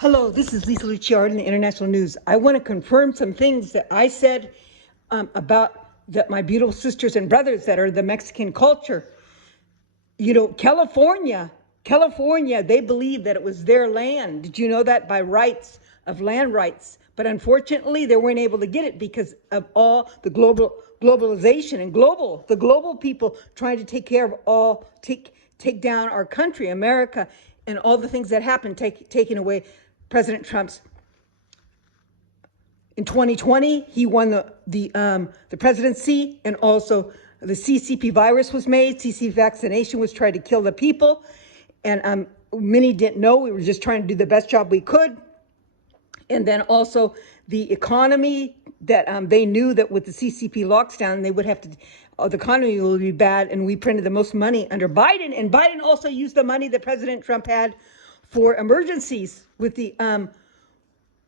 Hello, this is Lucia Arden, International News. I want to confirm some things that I said about my beautiful sisters and brothers that are the Mexican culture. You know, California, they believe that it was their land. Did you know that? By rights of land rights. But unfortunately, they weren't able to get it because of all the globalization and the global people trying to take care of all, take down our country, America, and all the things that happened, taking away President Trump's. In 2020, he won the presidency, and also the CCP virus was made. CCP vaccination was tried to kill the people, and many didn't know. We were just trying to do the best job we could. And then also the economy, that they knew that with the CCP lockdown, they would have to, the economy will be bad, and we printed the most money under Biden, and Biden also used the money that President Trump had for emergencies with the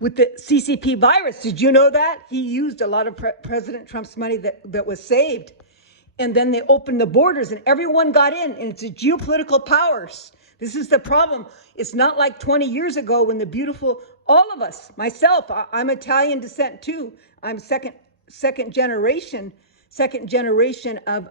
CCP virus. Did you know that? He used a lot of President Trump's money that was saved. And then they opened the borders and everyone got in, and it's a geopolitical powers. This is the problem. It's not like 20 years ago when the beautiful, all of us, myself, I'm Italian descent too. I'm second generation of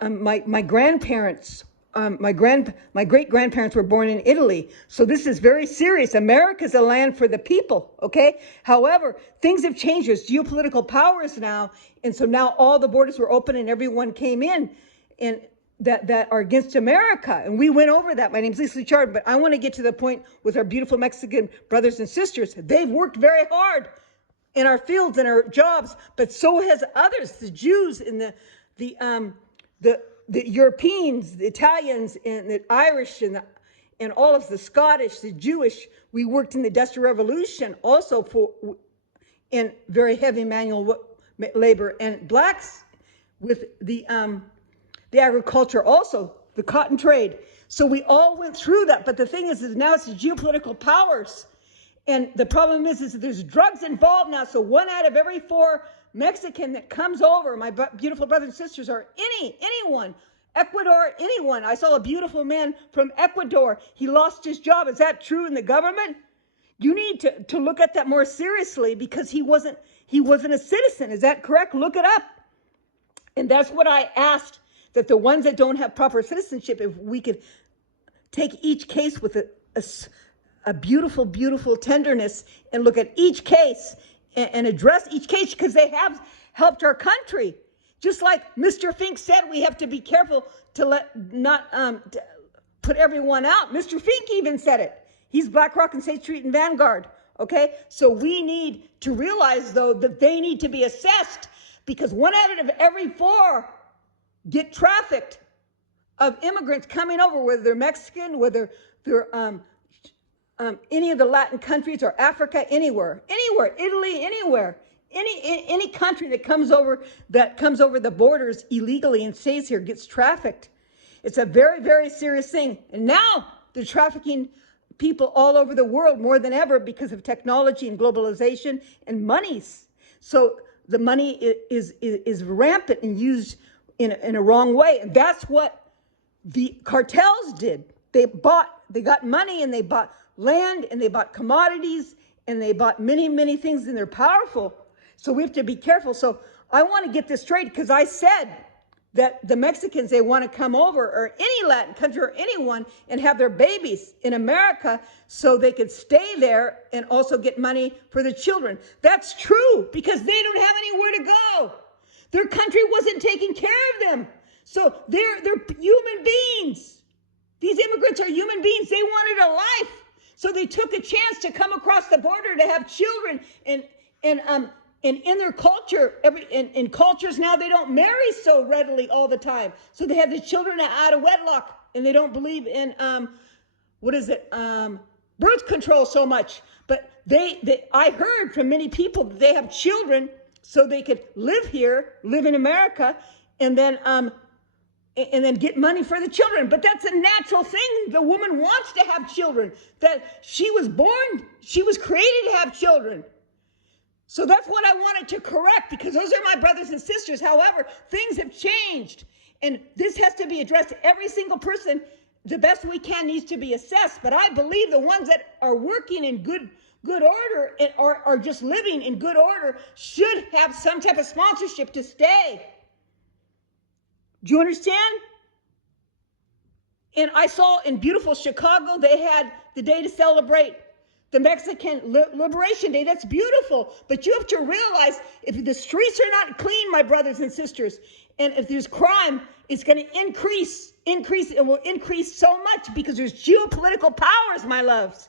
my grandparents. My great-grandparents were born in Italy. So this is very serious. America's a land for the people, okay? However, things have changed. There's geopolitical powers now. And so now all the borders were open and everyone came in and that are against America. And we went over that. My name's Lucia Arden, but I want to get to the point with our beautiful Mexican brothers and sisters. They've worked very hard in our fields and our jobs, but so has others, the Jews and the Europeans, the Italians, and the Irish, and all of the Scottish, the Jewish. We worked in the Industrial Revolution also in very heavy manual labor, and blacks with the agriculture also, the cotton trade. So we all went through that. But the thing is now it's the geopolitical powers. And the problem is that there's drugs involved now. So 1 out of every 4 Mexican that comes over, my beautiful brothers and sisters, or anyone, Ecuador, anyone. I saw a beautiful man from Ecuador. He lost his job. Is that true in the government? You need to look at that more seriously because he wasn't a citizen. Is that correct? Look it up. And that's what I asked, that the ones that don't have proper citizenship, if we could take each case with a beautiful, beautiful tenderness and look at each case and address each case, because they have helped our country. Just like Mr. Fink said, we have to be careful to not to put everyone out. Mr. Fink even said it. He's BlackRock and State Street and Vanguard. Okay, so we need to realize though that they need to be assessed, because 1 out of every 4 get trafficked of immigrants coming over, whether they're Mexican, whether they're any of the Latin countries or Africa, anywhere, Italy, anywhere, any country that comes over the borders illegally and stays here gets trafficked. It's a very, very serious thing. And now they're trafficking people all over the world more than ever because of technology and globalization and monies. So the money is rampant and used in a wrong way. And that's what the cartels did. They got money and they bought land and they bought commodities and they bought many, many things, and they're powerful. So we have to be careful. So I want to get this straight, because I said that the Mexicans, they want to come over, or any Latin country or anyone, and have their babies in America so they could stay there and also get money for the children. That's true, because they don't have anywhere to go. Their country wasn't taking care of them. So they're human beings. These immigrants are human beings. They wanted a life. So they took a chance to come across the border to have children. And in their culture, in cultures now, they don't marry so readily all the time. So they have the children out of wedlock, and they don't believe in birth control so much. But I heard from many people that they have children so they could live here, live in America, and then get money for the children. But that's a natural thing. The woman wants to have children. That she was created to have children. So that's what I wanted to correct, because those are my brothers and sisters. However, things have changed, and this has to be addressed. Every single person the best we can needs to be assessed. But I believe the ones that are working in good order and are just living in good order should have some type of sponsorship to stay. Do you understand? And I saw in beautiful Chicago, they had the day to celebrate the Mexican Liberation Day. That's beautiful. But you have to realize, if the streets are not clean, my brothers and sisters, and if there's crime, it's going to increase. It will increase so much because there's geopolitical powers, my loves.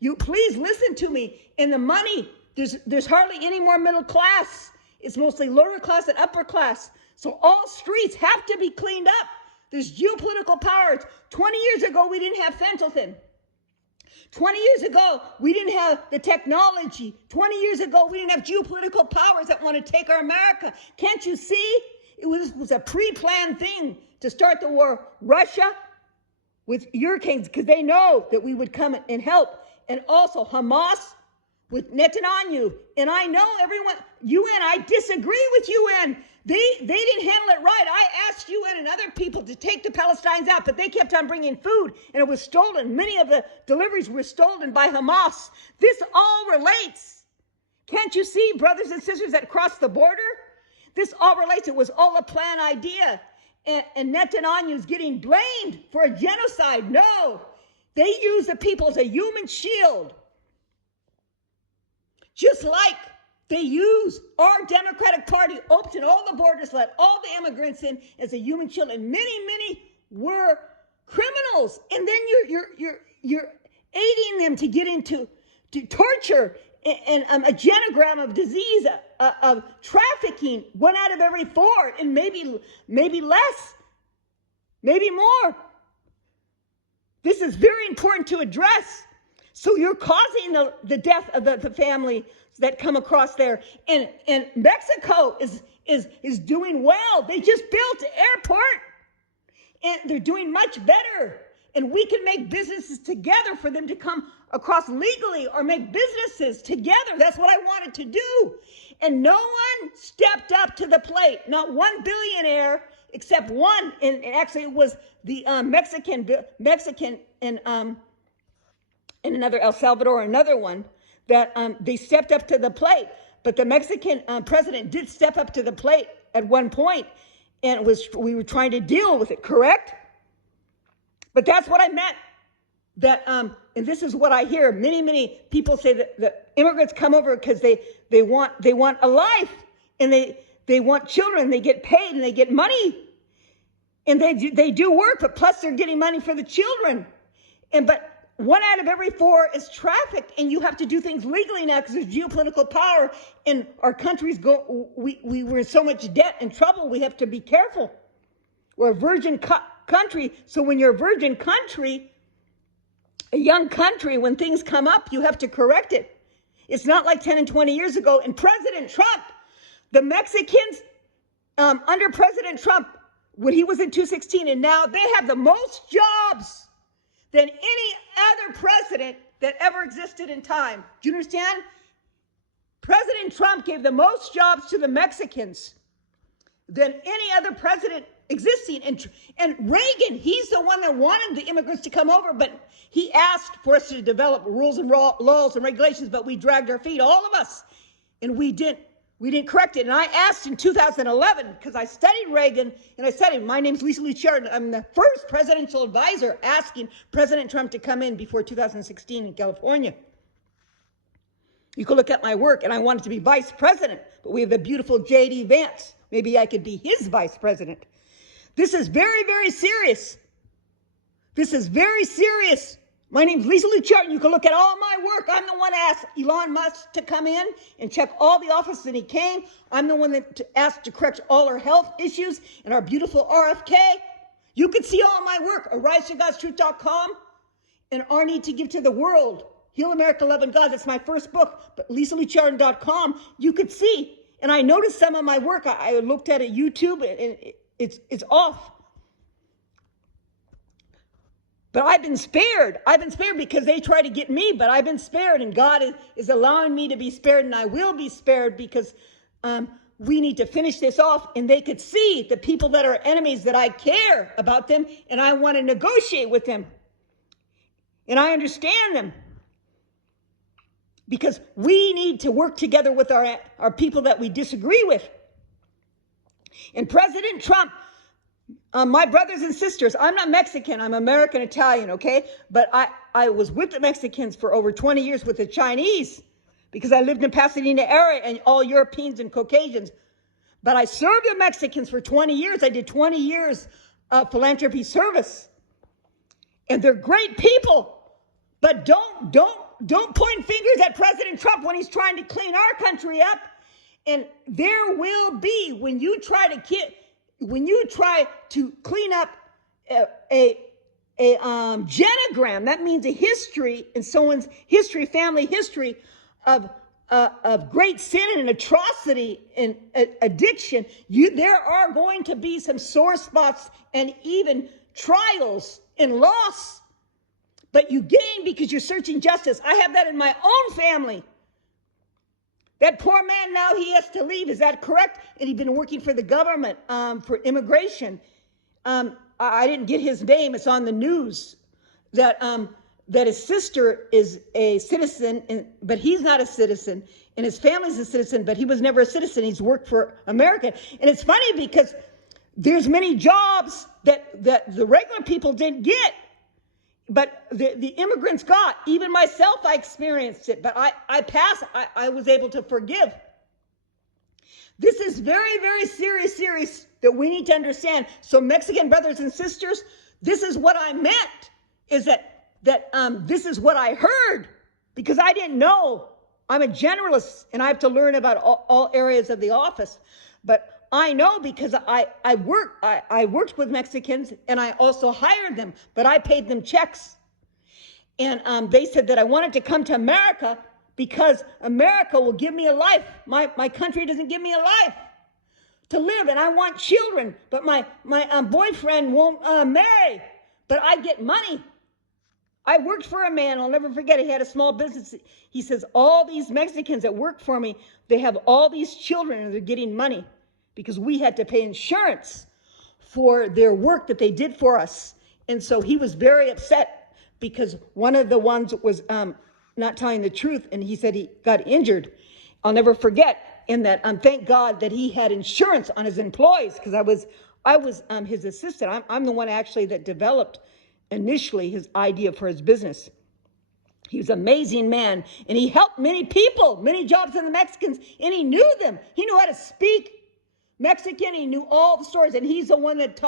You please listen to me. And the money, there's hardly any more middle class. It's mostly lower class and upper class. So all streets have to be cleaned up. There's geopolitical powers. 20 years ago, we didn't have fentanyl. 20 years ago, we didn't have the technology. 20 years ago, we didn't have geopolitical powers that want to take our America. Can't you see? It was a pre-planned thing to start the war. Russia with hurricanes, because they know that we would come and help. And also Hamas with Netanyahu. And I know everyone, UN, I disagree with UN. They didn't handle it right. I asked UN and other people to take the Palestinians out, but they kept on bringing food, and it was stolen. Many of the deliveries were stolen by Hamas. This all relates. Can't you see, brothers and sisters that cross the border? This all relates. It was all a planned idea. And Netanyahu is getting blamed for a genocide. No, they use the people as a human shield. Just like they use our Democratic Party, opened all the borders, let all the immigrants in as a human shield, and many were criminals. And then you're aiding them to get into torture and a genogram of disease, of trafficking. 1 out of every 4, and maybe less, maybe more. This is very important to address. So you're causing the death of the family that come across there. And Mexico is doing well. They just built an airport, and they're doing much better. And we can make businesses together for them to come across legally, or make businesses together. That's what I wanted to do. And no one stepped up to the plate. Not one billionaire, except one. And actually it was the Mexican and another El Salvador, another one, that they stepped up to the plate. But the Mexican president did step up to the plate at one point, and we were trying to deal with it, correct? But that's what I meant. That and this is what I hear. Many people say that immigrants come over because they want a life, and they want children. They get paid and they get money, and they do work, but plus they're getting money for the children. But 1 out of every 4 is trafficked, and you have to do things legally now because there's geopolitical power, and our countries we were in so much debt and trouble. We have to be careful. We're a virgin country, so when you're a virgin country, a young country, when things come up, you have to correct it. It's not like 10 and 20 years ago. And President Trump, the Mexicans under President Trump, when he was in 2016, and now they have the most jobs than any other president that ever existed in time. Do you understand? President Trump gave the most jobs to the Mexicans than any other president existing. And Reagan, he's the one that wanted the immigrants to come over, but he asked for us to develop rules and laws and regulations, but we dragged our feet, all of us, and we didn't correct it. And I asked in 2011, because I studied Reagan, and I said, my name's Lucia Arden. I'm the first presidential advisor asking President Trump to come in before 2016 in California. You can look at my work, and I wanted to be vice president, but we have the beautiful J.D. Vance. Maybe I could be his vice president. This is very, very serious. This is very serious. My name's Lucia Arden. You can look at all my work. I'm the one that asked Elon Musk to come in and check all the offices, and he came. I'm the one that asked to correct all our health issues and our beautiful RFK. You can see all my work, AriseToGodsTruth.com and Our Need to Give to the World. Heal America, Love, and God. That's my first book. But LisaLuciaArden.com, you could see. And I noticed some of my work. I looked at it YouTube, and it's off. But I've been spared. I've been spared because they try to get me, but I've been spared, and God is allowing me to be spared, and I will be spared because we need to finish this off, and they could see the people that are enemies, that I care about them, and I want to negotiate with them. And I understand them. Because we need to work together with our people that we disagree with. And President Trump, my brothers and sisters, I'm not Mexican, I'm American Italian, okay? But I was with the Mexicans for over 20 years with the Chinese, because I lived in Pasadena area and all Europeans and Caucasians. But I served the Mexicans for 20 years. I did 20 years of philanthropy service. And they're great people. But don't point fingers at President Trump when he's trying to clean our country up. And there will be, when you try to clean up a genogram, that means a history in someone's history, family history of great sin and atrocity and addiction, there are going to be some sore spots and even trials and loss. But you gain because you're searching justice. I have that in my own family. That poor man, now he has to leave. Is that correct? And he'd been working for the government for immigration. I didn't get his name. It's on the news that his sister is a citizen, but he's not a citizen. And his family's a citizen, but he was never a citizen. He's worked for America. And it's funny because there's many jobs that the regular people didn't get. But the immigrants got. Even myself, I experienced it. But I passed. I was able to forgive. This is very, very serious that we need to understand. So Mexican brothers and sisters, this is what I meant, is that this is what I heard, because I didn't know. I'm a generalist, and I have to learn about all areas of the office. But I know because I worked with Mexicans, and I also hired them, but I paid them checks. And they said that I wanted to come to America because America will give me a life. My country doesn't give me a life to live, and I want children, but my boyfriend won't marry, but I get money. I worked for a man, I'll never forget, he had a small business. He says, all these Mexicans that work for me, they have all these children and they're getting money, because we had to pay insurance for their work that they did for us. And so he was very upset because one of the ones was not telling the truth, and he said he got injured. I'll never forget, in that thank God that he had insurance on his employees, because I was his assistant. I'm the one actually that developed initially his idea for his business. He was an amazing man, and he helped many people, many jobs in the Mexicans, and he knew them. He knew how to speak Mexican. He knew all the stories, and he's the one that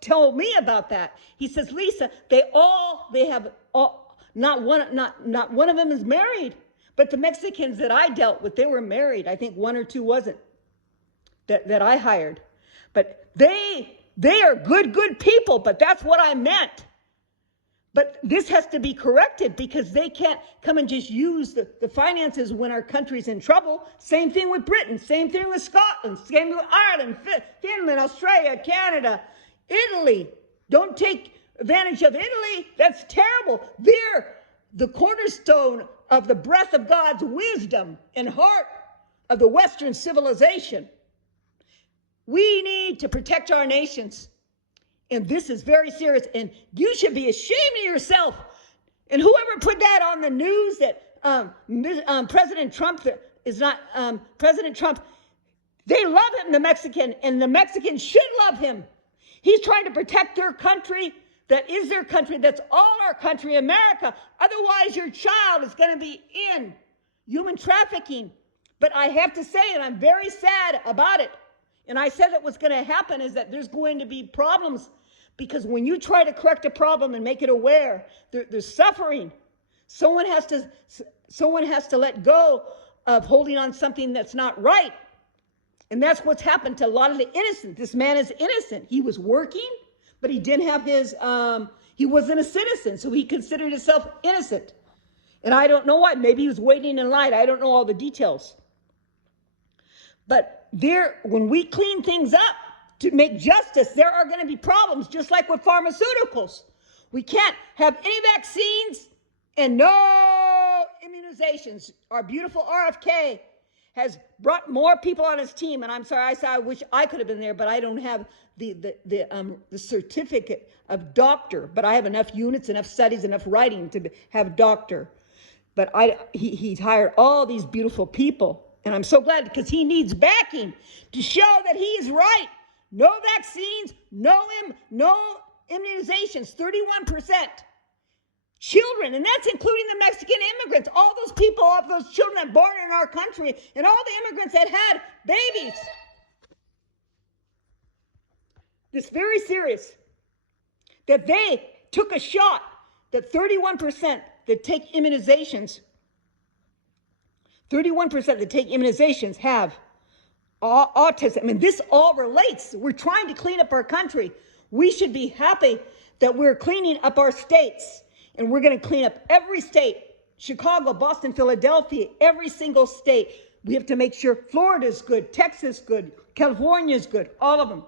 told me about that. He says, Lisa, not one of them is married, but the Mexicans that I dealt with, they were married. I think one or two wasn't that I hired, but they are good people. But that's what I meant. But this has to be corrected, because they can't come and just use the finances when our country's in trouble. Same thing with Britain, same thing with Scotland, same with Ireland, Finland, Australia, Canada, Italy. Don't take advantage of Italy. That's terrible. They're the cornerstone of the breath of God's wisdom and heart of the Western civilization. We need to protect our nations. And this is very serious, and you should be ashamed of yourself. And whoever put that on the news that President Trump is not President Trump, they love him, the Mexican, and the Mexicans should love him. He's trying to protect their country. That is their country. That's all our country, America. Otherwise, your child is going to be in human trafficking. But I have to say, and I'm very sad about it, and I said that what's going to happen is that there's going to be problems, because when you try to correct a problem and make it aware, there's suffering. Someone has to let go of holding on something that's not right. And that's what's happened to a lot of the innocent. This man is innocent. He was working, but he didn't have his, he wasn't a citizen, so he considered himself innocent. And I don't know why. Maybe he was waiting in line. I don't know all the details. But when we clean things up to make justice, there are going to be problems, just like with pharmaceuticals. We can't have any vaccines and no immunizations. Our beautiful RFK has brought more people on his team. And I'm sorry, I said I wish I could have been there, but I don't have the certificate of doctor. But I have enough units, enough studies, enough writing to have doctor. But he's hired all these beautiful people. And I'm so glad, because he needs backing to show that he is right. No vaccines, no immunizations, 31%. Children, and that's including the Mexican immigrants, all those people, all those children that born in our country, and all the immigrants that had babies. It's very serious that they took a shot that 31% that take immunizations, 31% that take immunizations have autism. I mean, this all relates. We're trying to clean up our country. We should be happy that we're cleaning up our states. And we're going to clean up every state, Chicago, Boston, Philadelphia, every single state. We have to make sure Florida's good, Texas good, California's good, all of them.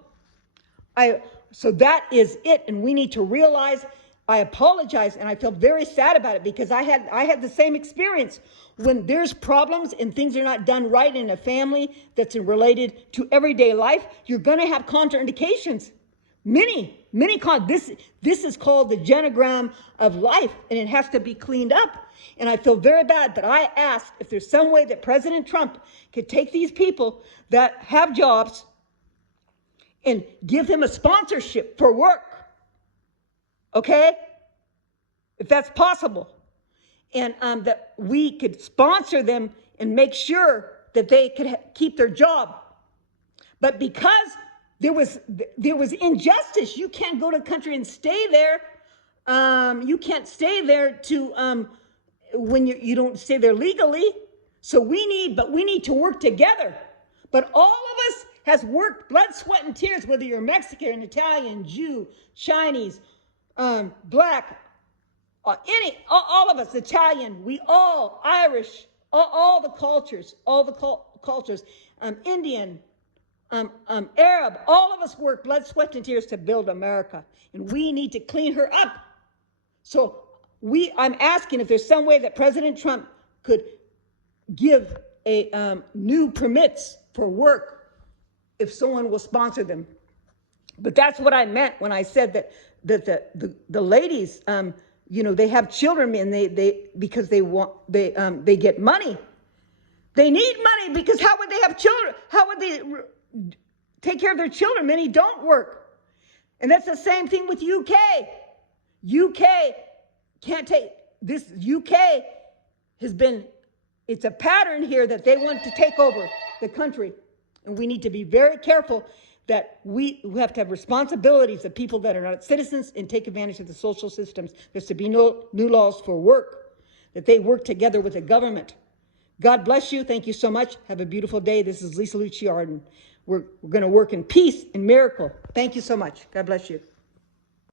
So that is it. And we need to realize, I apologize, and I feel very sad about it, because I had the same experience. When there's problems and things are not done right in a family that's related to everyday life, you're going to have contraindications. Many. This is called the genogram of life, and it has to be cleaned up. And I feel very bad, but I asked if there's some way that President Trump could take these people that have jobs and give them a sponsorship for work. Okay? If that's possible. And that we could sponsor them and make sure that they could keep their job. But because there was injustice, you can't go to a country and stay there. You can't stay there to when you don't stay there legally. So we need to work together. But all of us has worked blood, sweat, and tears, whether you're Mexican, Italian, Jew, Chinese, black, all of us, Italian, we all, Irish, all the cultures, Indian, Arab, all of us work blood, sweat, and tears to build America. And we need to clean her up. So I'm asking if there's some way that President Trump could give a new permits for work if someone will sponsor them. But that's what I meant when I said that the ladies, they have children, and they because they get money. They need money, because how would they have children? How would they take care of their children? Many don't work. And that's the same thing with UK. UK can't take this. UK it's a pattern here that they want to take over the country. And we need to be very careful that we have to have responsibilities of people that are not citizens and take advantage of the social systems. There's to be no new laws for work, that they work together with the government. God bless you. Thank you so much. Have a beautiful day. This is Lucia Arden. We're going to work in peace and miracle. Thank you so much. God bless you.